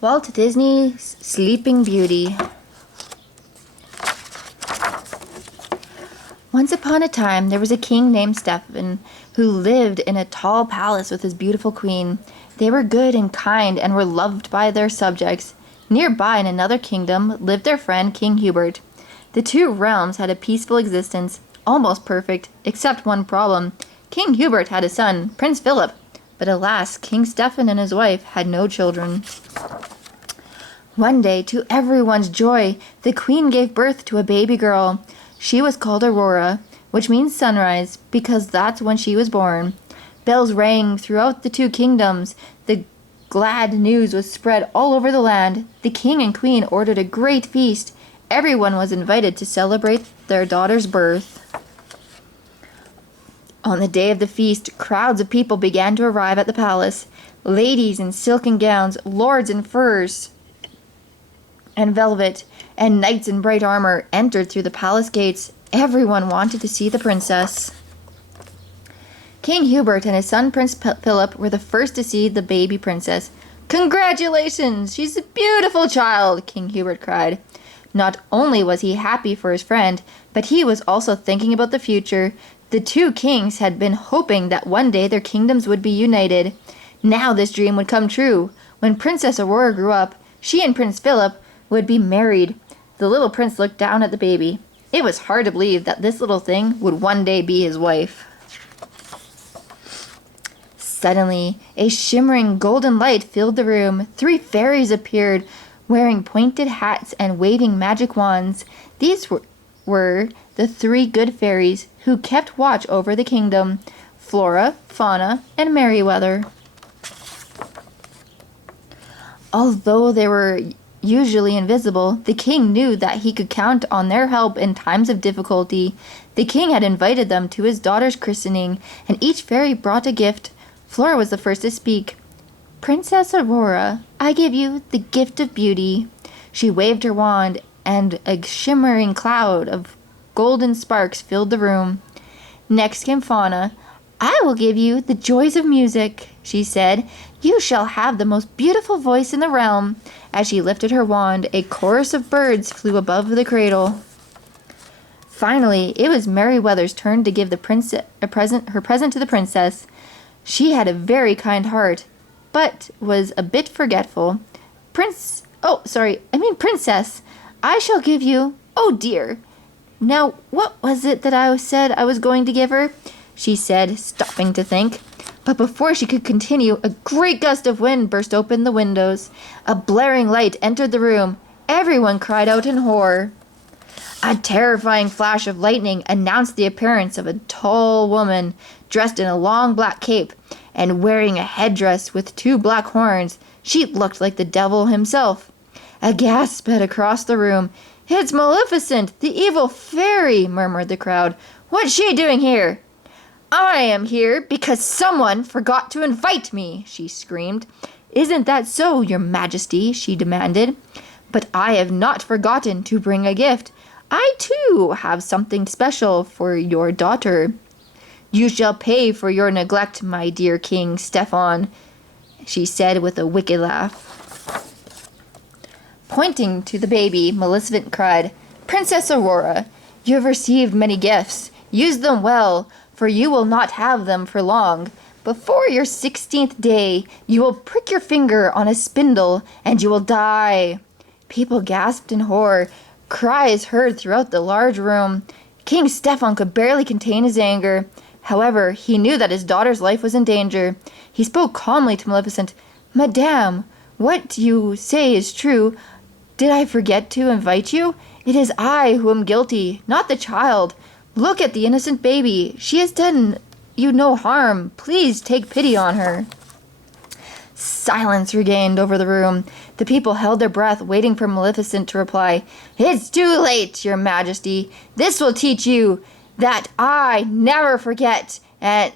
Walt Disney's Sleeping Beauty. Once upon a time, there was a king named Stephen who lived in a tall palace with his beautiful queen. They were good and kind and were loved by their subjects. Nearby, in another kingdom, lived their friend King Hubert. The two realms had a peaceful existence, almost perfect, except one problem. King Hubert had a son, Prince Philip, but alas, King Stephen and his wife had no children. One day, to everyone's joy, the queen gave birth to a baby girl. She was called Aurora, which means sunrise, because that's when she was born. Bells rang throughout the two kingdoms. The glad news was spread all over the land. The king and queen ordered a great feast. Everyone was invited to celebrate their daughter's birth. On the day of the feast, crowds of people began to arrive at the palace. Ladies in silken gowns, lords in furs and velvet, and knights in bright armor entered through the palace gates. Everyone wanted to see the princess. King Hubert and his son Prince Philip were the first to see the baby princess. "Congratulations! She's a beautiful child!" King Hubert cried. Not only was he happy for his friend, but he was also thinking about the future. The two kings had been hoping that one day their kingdoms would be united. Now this dream would come true. When Princess Aurora grew up, she and Prince Philip would be married. The little prince looked down at the baby. It was hard to believe that this little thing would one day be his wife. Suddenly, a shimmering golden light filled the room. 3 fairies appeared, wearing pointed hats and waving magic wands. These were the 3 good fairies who kept watch over the kingdom: Flora, Fauna, and Merryweather. Although they were usually invisible, the king knew that he could count on their help in times of difficulty. The king had invited them to his daughter's christening, and each fairy brought a gift. Flora was the first to speak. "Princess Aurora, I give you the gift of beauty." She waved her wand, and a shimmering cloud of golden sparks filled the room. Next came Fauna. "I will give you the joys of music," she said. "You shall have the most beautiful voice in the realm." As she lifted her wand, a chorus of birds flew above the cradle. Finally, it was Merryweather's turn to give her present to the princess. She had a very kind heart, but was a bit forgetful. Princess, I shall give you..." "Oh dear. Now, what was it that I said I was going to give her?" she said, stopping to think. But before she could continue, a great gust of wind burst open the windows. A blaring light entered the room. Everyone cried out in horror. A terrifying flash of lightning announced the appearance of a tall woman, dressed in a long black cape and wearing a headdress with 2 black horns. She looked like the devil himself. A gasp sped across the room. "It's Maleficent, the evil fairy," murmured the crowd. "What's she doing here?" "I am here because someone forgot to invite me," she screamed. "Isn't that so, your majesty?" she demanded. "But I have not forgotten to bring a gift. I, too, have something special for your daughter." "You shall pay for your neglect, my dear King Stephen," she said with a wicked laugh. Pointing to the baby, Maleficent cried, "Princess Aurora, you have received many gifts. Use them well, for you will not have them for long. Before your 16th day, you will prick your finger on a spindle, and you will die." People gasped in horror. Cries heard throughout the large room. King Stephen could barely contain his anger. However, he knew that his daughter's life was in danger. He spoke calmly to Maleficent. "Madame, what you say is true. Did I forget to invite you? It is I who am guilty, not the child. Look at the innocent baby. She has done you no harm. Please take pity on her." Silence regained over the room. The people held their breath, waiting for Maleficent to reply. "It's too late, your majesty. This will teach you that I never forget and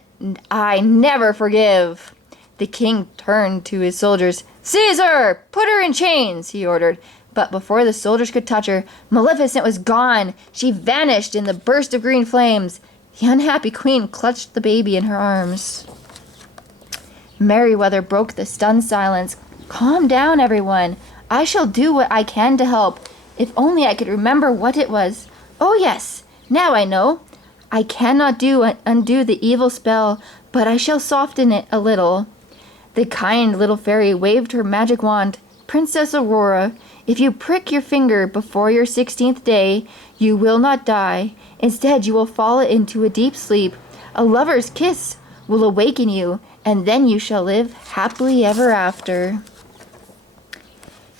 I never forgive." The king turned to his soldiers. "Caesar, put her in chains," he ordered. But before the soldiers could touch her, Maleficent was gone. She vanished in the burst of green flames. The unhappy queen clutched the baby in her arms. Merryweather broke the stunned silence. Calm down, everyone. I shall do what I can to help. If only I could remember what it was. Oh, yes, now I know. I cannot undo the evil spell, but I shall soften it a little. The kind little fairy waved her magic wand. Princess Aurora, if you prick your finger before your 16th day, you will not die. Instead, you will fall into a deep sleep. A lover's kiss will awaken you, and then you shall live happily ever after.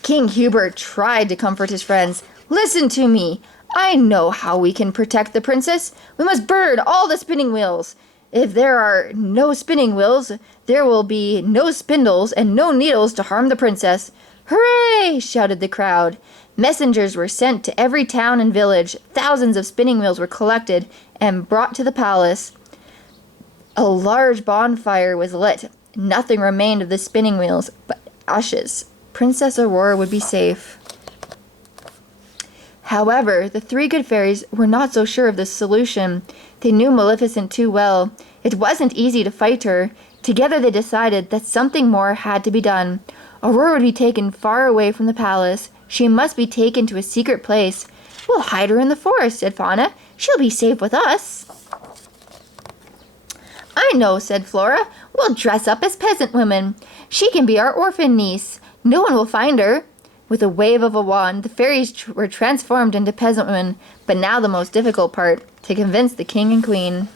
King Hubert tried to comfort his friends. Listen to me. I know how we can protect the princess. We must burn all the spinning wheels. If there are no spinning wheels, there will be no spindles and no needles to harm the princess. Hooray! Shouted the crowd. Messengers were sent to every town and village. Thousands of spinning wheels were collected and brought to the palace. A large bonfire was lit. Nothing remained of the spinning wheels but ashes. Princess Aurora would be safe. However, the three good fairies were not so sure of this solution. They knew Maleficent too well. It wasn't easy to fight her. Together they decided that something more had to be done. Aurora would be taken far away from the palace. She must be taken to a secret place. We'll hide her in the forest, said Fauna. She'll be safe with us. I know, said Flora. We'll dress up as peasant women. She can be our orphan niece. No one will find her. With a wave of a wand, the fairies were transformed into peasant women, but now the most difficult part, to convince the king and queen.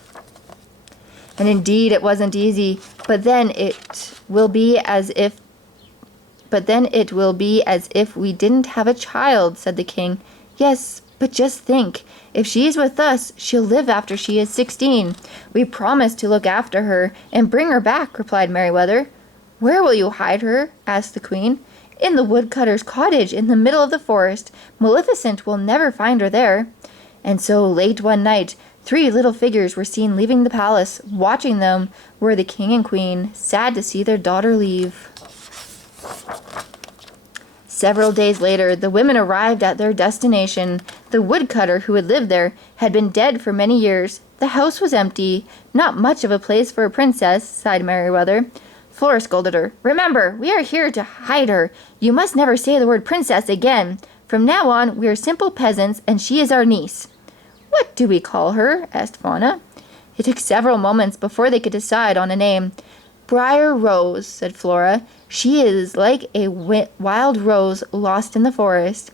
And indeed it wasn't easy, but then it will be as if we didn't have a child, said the king. Yes, but just think, if she's with us, she'll live after she is 16. We promised to look after her and bring her back, replied Merryweather. Where will you hide her? Asked the queen. In the woodcutter's cottage in the middle of the forest. Maleficent will never find her there. And so late one night, 3 little figures were seen leaving the palace. Watching them were the king and queen, sad to see their daughter leave. Several days later, the women arrived at their destination. The woodcutter who had lived there had been dead for many years. The house was empty. Not much of a place for a princess, sighed Merryweather. Flora scolded her. Remember, we are here to hide her. You must never say the word princess again. From now on, we are simple peasants, and she is our niece. What do we call her? Asked Fauna. It took several moments before they could decide on a name. Briar Rose, said Flora. She is like a wild rose lost in the forest.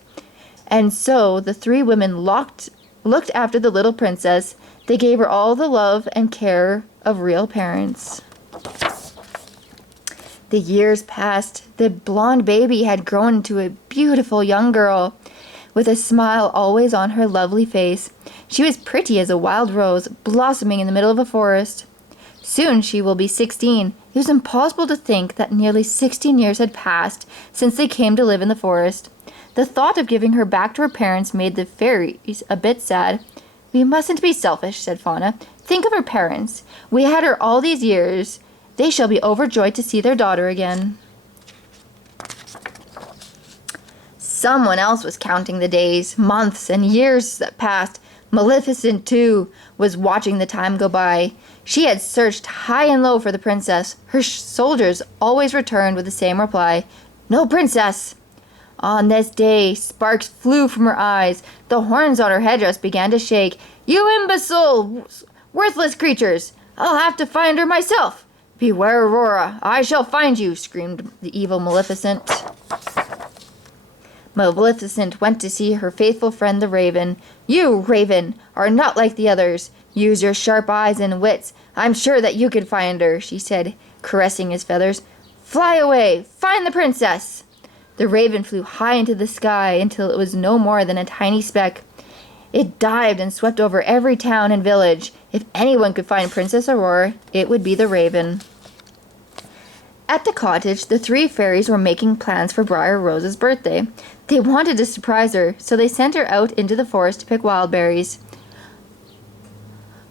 And so the 3 women looked after the little princess. They gave her all the love and care of real parents. The years passed. The blonde baby had grown into a beautiful young girl, with a smile always on her lovely face. She was pretty as a wild rose, blossoming in the middle of a forest. Soon she will be 16. It was impossible to think that nearly 16 years had passed since they came to live in the forest. The thought of giving her back to her parents made the fairies a bit sad. We mustn't be selfish, said Fauna. Think of her parents. We had her all these years. They shall be overjoyed to see their daughter again. Someone else was counting the days, months, and years that passed. Maleficent, too, was watching the time go by. She had searched high and low for the princess. Her soldiers always returned with the same reply, "No princess." On this day, sparks flew from her eyes. The horns on her headdress began to shake. "You imbecile, worthless creatures! I'll have to find her myself. Beware, Aurora, I shall find you," screamed the evil Maleficent. Maleficent went to see her faithful friend the raven. "You, raven, are not like the others. Use your sharp eyes and wits. I'm sure that you could find her," she said, caressing his feathers. "Fly away! Find the princess!" The raven flew high into the sky until it was no more than a tiny speck. It dived and swept over every town and village. If anyone could find Princess Aurora, it would be the raven. At the cottage, the 3 fairies were making plans for Briar Rose's birthday. They wanted to surprise her, so they sent her out into the forest to pick wild berries.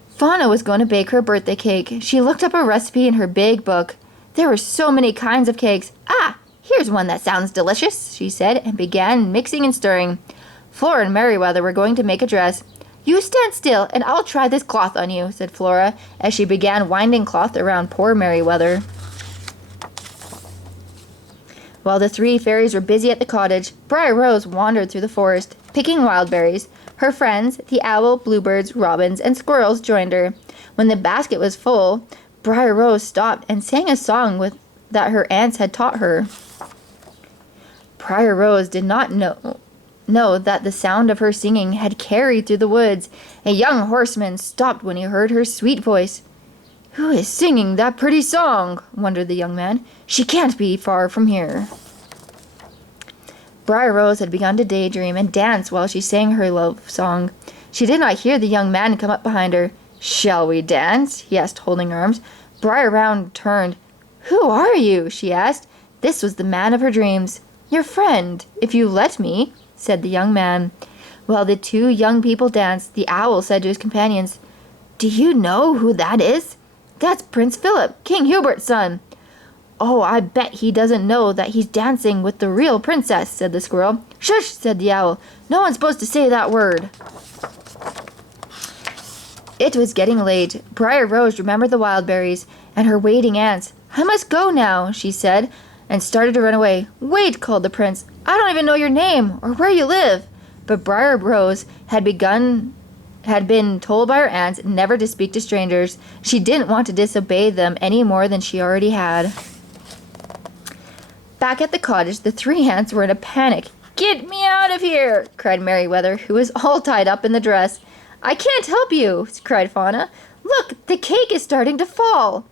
Fauna was going to bake her a birthday cake. She looked up a recipe in her big book. There were so many kinds of cakes. "Ah, here's one that sounds delicious," she said, and began mixing and stirring. Flora and Merryweather were going to make a dress. "You stand still, and I'll try this cloth on you," said Flora, as she began winding cloth around poor Merryweather. While the three fairies were busy at the cottage, Briar Rose wandered through the forest, picking wild berries. Her friends, the owl, bluebirds, robins, and squirrels, joined her. When the basket was full, Briar Rose stopped and sang a song that her aunts had taught her. Briar Rose did not know that the sound of her singing had carried through the woods. A young horseman stopped when he heard her sweet voice. "Who is singing that pretty song?" wondered the young man. "She can't be far from here." Briar Rose had begun to daydream and dance while she sang her love song. She did not hear the young man come up behind her. "Shall we dance?" he asked, holding her arms. Briar Round turned. "Who are you?" she asked. This was the man of her dreams. "Your friend, if you let me," said the young man. While the two young people danced, the owl said to his companions, "Do you know who that is?" "That's Prince Philip, King Hubert's son." "Oh, I bet he doesn't know that he's dancing with the real princess," said the squirrel. "Shush," said the owl. "No one's supposed to say that word." It was getting late. Briar Rose remembered the wild berries and her waiting aunts. "I must go now," she said, and started to run away. "Wait," called the prince. "I don't even know your name or where you live." But Briar Rose had been told by her aunts never to speak to strangers. She didn't want to disobey them any more than she already had. Back at the cottage, the three aunts were in a panic. "Get me out of here!" cried Merryweather, who was all tied up in the dress. "I can't help you!" cried Fauna. "Look, the cake is starting to fall!"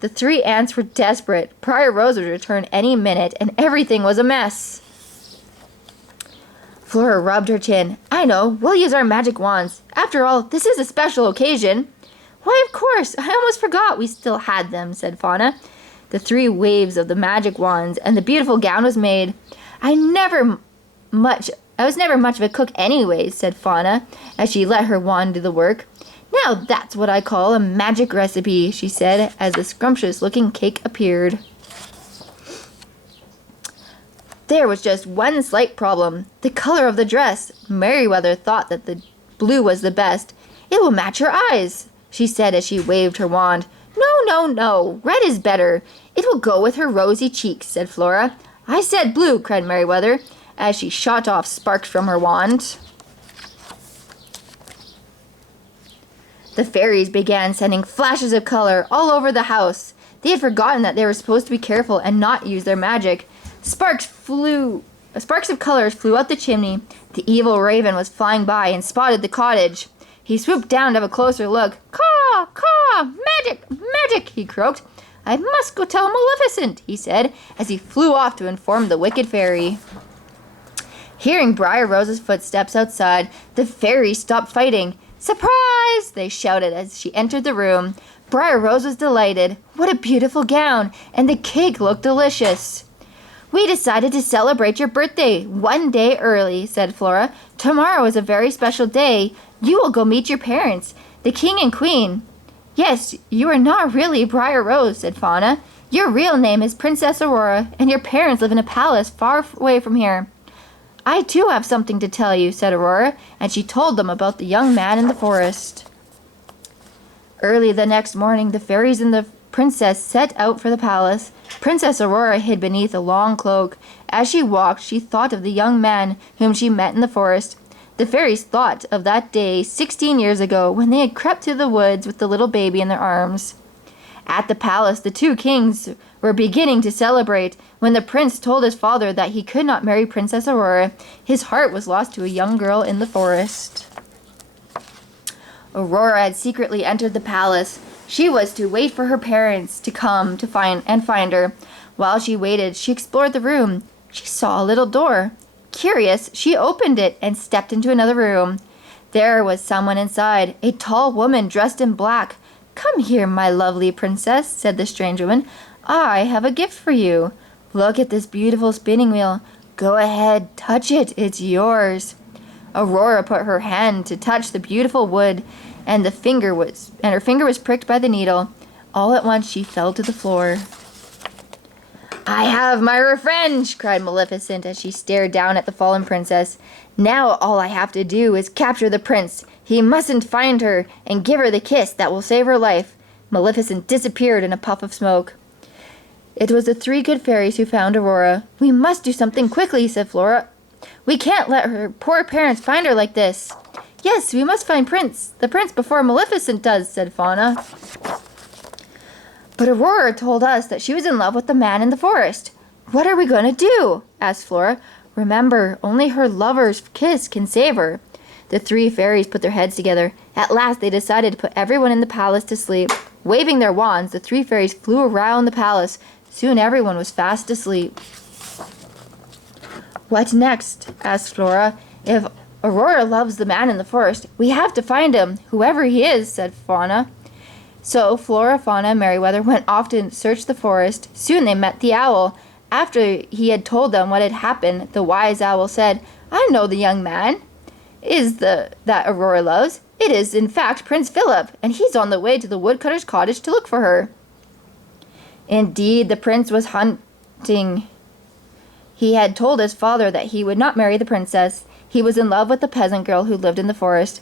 The three aunts were desperate. Briar Rose would return any minute, and everything was a mess. Flora rubbed her chin. "I know, we'll use our magic wands. After all, this is a special occasion." "Why, of course, I almost forgot we still had them," said Fauna. The three waves of the magic wands, and the beautiful gown was made. I was never much of a cook anyways," said Fauna, as she let her wand do the work. "Now that's what I call a magic recipe," she said, as the scrumptious-looking cake appeared. There was just one slight problem. The color of the dress. Merryweather thought that the blue was the best. "It will match your eyes," she said as she waved her wand. No. Red is better. It will go with her rosy cheeks," said Flora. "I said blue," cried Merryweather, as she shot off sparks from her wand. The fairies began sending flashes of color all over the house. They had forgotten that they were supposed to be careful and not use their magic. Sparks of colors flew out the chimney. The evil raven was flying by and spotted the cottage. He swooped down to have a closer look. "Caw! Caw! Magic!" he croaked. "I must go tell Maleficent," he said, as he flew off to inform the wicked fairy. Hearing Briar Rose's footsteps outside, the fairies stopped fighting. "Surprise!" they shouted as she entered the room. Briar Rose was delighted. What a beautiful gown, and the cake looked delicious. "We decided to celebrate your birthday 1 day early," said Flora. "Tomorrow is a very special day. You will go meet your parents, the king and queen." "Yes, you are not really Briar Rose," said Fauna. "Your real name is Princess Aurora, and your parents live in a palace far away from here." "I too have something to tell you," said Aurora, and she told them about the young man in the forest. Early the next morning, the fairies and the princess set out for the palace. Princess Aurora hid beneath a long cloak. As she walked, she thought of the young man whom she met in the forest. The fairies thought of that day 16 years ago when they had crept through the woods with the little baby in their arms. At the palace, the two kings were beginning to celebrate. When the prince told his father that he could not marry Princess Aurora, his heart was lost to a young girl in the forest. Aurora had secretly entered the palace. She was to wait for her parents to come to find her. While she waited, she explored the room. She saw a little door. Curious, she opened it and stepped into another room. There was someone inside, a tall woman dressed in black. "Come here, my lovely princess," said the strange woman. "I have a gift for you. Look at this beautiful spinning wheel. Go ahead, touch it. It's yours." Aurora put her hand to touch the beautiful wood, and her finger was pricked by the needle. All at once she fell to the floor. "I have my revenge!" cried Maleficent as she stared down at the fallen princess. "Now all I have to do is capture the prince. He mustn't find her, and give her the kiss that will save her life." Maleficent disappeared in a puff of smoke. It was the three good fairies who found Aurora. "We must do something quickly," said Flora. "We can't let her poor parents find her like this." "Yes, we must find the prince before Maleficent does," said Fauna. "But Aurora told us that she was in love with the man in the forest. What are we going to do?" asked Flora. "Remember, only her lover's kiss can save her." The three fairies put their heads together. At last they decided to put everyone in the palace to sleep. Waving their wands, the three fairies flew around the palace. Soon everyone was fast asleep. "What next?" asked Flora. "If Aurora loves the man in the forest, we have to find him, whoever he is," said Fauna. So Flora, Fauna, and Merryweather went off to search the forest. Soon they met the owl. After he had told them what had happened, the wise owl said, "I know the young man that Aurora loves. It is, in fact, Prince Philip, and he's on the way to the woodcutter's cottage to look for her." Indeed, the prince was hunting. He had told his father that he would not marry the princess. He was in love with the peasant girl who lived in the forest.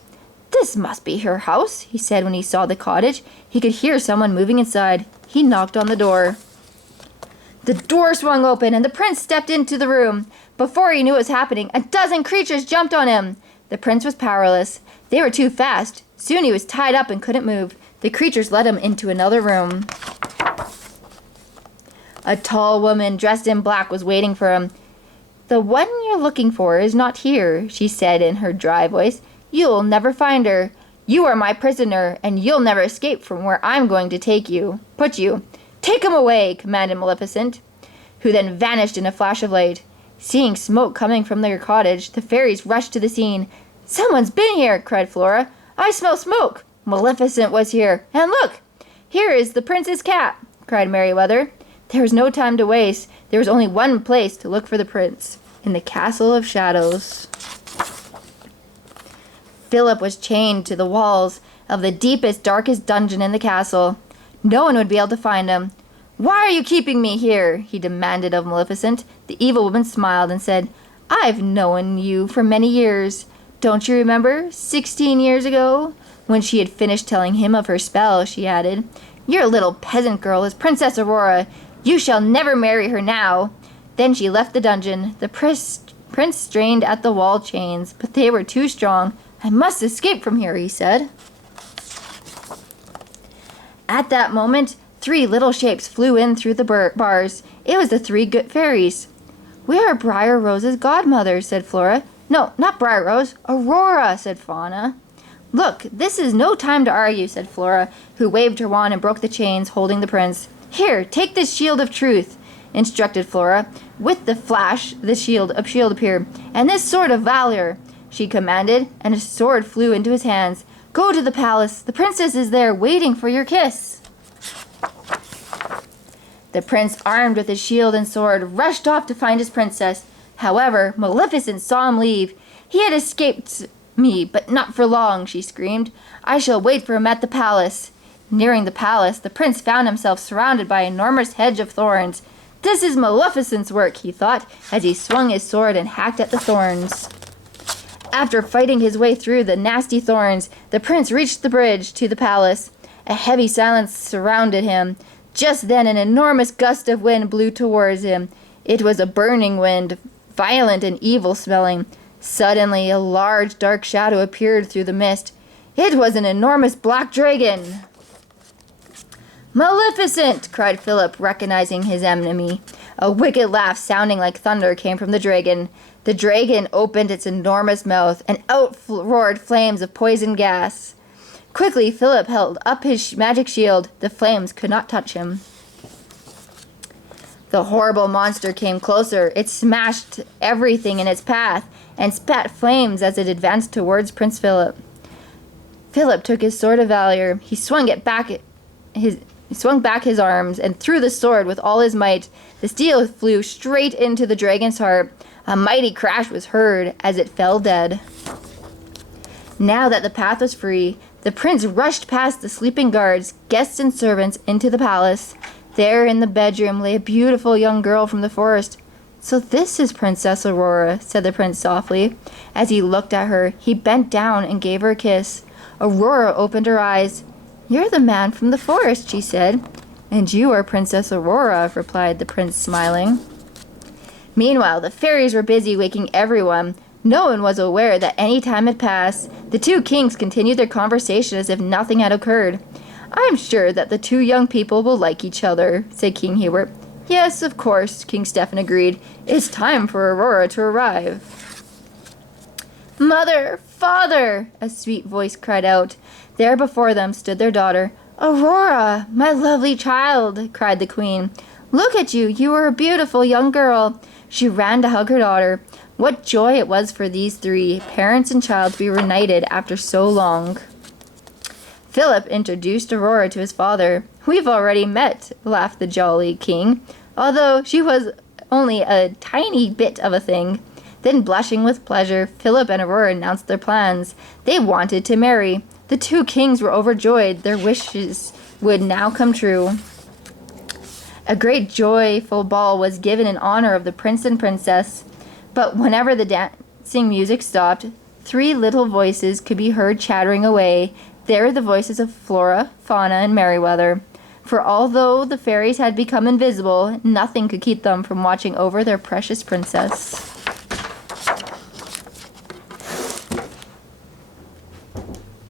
"This must be her house," he said when he saw the cottage. He could hear someone moving inside. He knocked on the door. The door swung open, and the prince stepped into the room. Before he knew what was happening, a dozen creatures jumped on him. The prince was powerless. They were too fast. Soon he was tied up and couldn't move. The creatures led him into another room. A tall woman dressed in black was waiting for him. "The one you're looking for is not here," she said in her dry voice. "You'll never find her. You are my prisoner, and you'll never escape from where I'm going to put you. Take him away," commanded Maleficent, who then vanished in a flash of light. Seeing smoke coming from their cottage, the fairies rushed to the scene. "Someone's been here," cried Flora. "I smell smoke." Maleficent was here. "And look, here is the prince's cat," cried Merryweather. There was no time to waste. There was only one place to look for the prince, in the Castle of Shadows. Philip was chained to the walls of the deepest, darkest dungeon in the castle. No one would be able to find him. "Why are you keeping me here?" he demanded of Maleficent. The evil woman smiled and said, "I've known you for many years. Don't you remember? 16 years ago?" When she had finished telling him of her spell, she added, "Your little peasant girl is Princess Aurora. You shall never marry her now." Then she left the dungeon. The prince strained at the wall chains, but they were too strong. "I must escape from here," he said. At that moment, three little shapes flew in through the bars. It was the three good fairies. "We are Briar Rose's godmothers," said Flora. "No, not Briar Rose. Aurora," said Fauna. "Look, this is no time to argue," said Flora, who waved her wand and broke the chains holding the prince. "Here, take this shield of truth," instructed Flora. With the flash, a shield appeared. "And this sword of valor," she commanded, and a sword flew into his hands. "Go to the palace. The princess is there waiting for your kiss." The prince, armed with his shield and sword, rushed off to find his princess. However, Maleficent saw him leave. "He had escaped me, but not for long," she screamed. "I shall wait for him at the palace." Nearing the palace, the prince found himself surrounded by an enormous hedge of thorns. "This is Maleficent's work," he thought, as he swung his sword and hacked at the thorns. After fighting his way through the nasty thorns, the prince reached the bridge to the palace. A heavy silence surrounded him. Just then an enormous gust of wind blew towards him. It was a burning wind, violent and evil-smelling. Suddenly, a large dark shadow appeared through the mist. It was an enormous black dragon. "Maleficent!" cried Philip, recognizing his enemy. A wicked laugh sounding like thunder came from the dragon. The dragon opened its enormous mouth, and out roared flames of poison gas. Quickly, Philip held up his magic shield. The flames could not touch him. The horrible monster came closer. It smashed everything in its path and spat flames as it advanced towards Prince Philip. Philip took his sword of valor. He swung back his arms and threw the sword with all his might. The steel flew straight into the dragon's heart. A mighty crash was heard as it fell dead. Now that the path was free, the prince rushed past the sleeping guards, guests, and servants into the palace. There in the bedroom lay a beautiful young girl from the forest. "So this is Princess Aurora," said the prince softly. As he looked at her, he bent down and gave her a kiss. Aurora opened her eyes. "You're the man from the forest," she said. "And you are Princess Aurora," replied the prince, smiling. Meanwhile, the fairies were busy waking everyone. No one was aware that any time had passed. The two kings continued their conversation as if nothing had occurred. "I am sure that the two young people will like each other," said King Hubert. "Yes, of course," King Stephen agreed. "It's time for Aurora to arrive." "Mother! Father!" a sweet voice cried out. There before them stood their daughter. "Aurora, my lovely child!" cried the queen. "Look at you! You are a beautiful young girl!" She ran to hug her daughter. What joy it was for these three, parents and child, to be reunited after so long. Philip introduced Aurora to his father. "We've already met," laughed the jolly king, although she was only a tiny bit of a thing. Then, blushing with pleasure, Philip and Aurora announced their plans. They wanted to marry. The two kings were overjoyed. Their wishes would now come true. A great joyful ball was given in honor of the prince and princess. But whenever the dancing music stopped, three little voices could be heard chattering away. They were the voices of Flora, Fauna, and Merryweather. For although the fairies had become invisible, nothing could keep them from watching over their precious princess.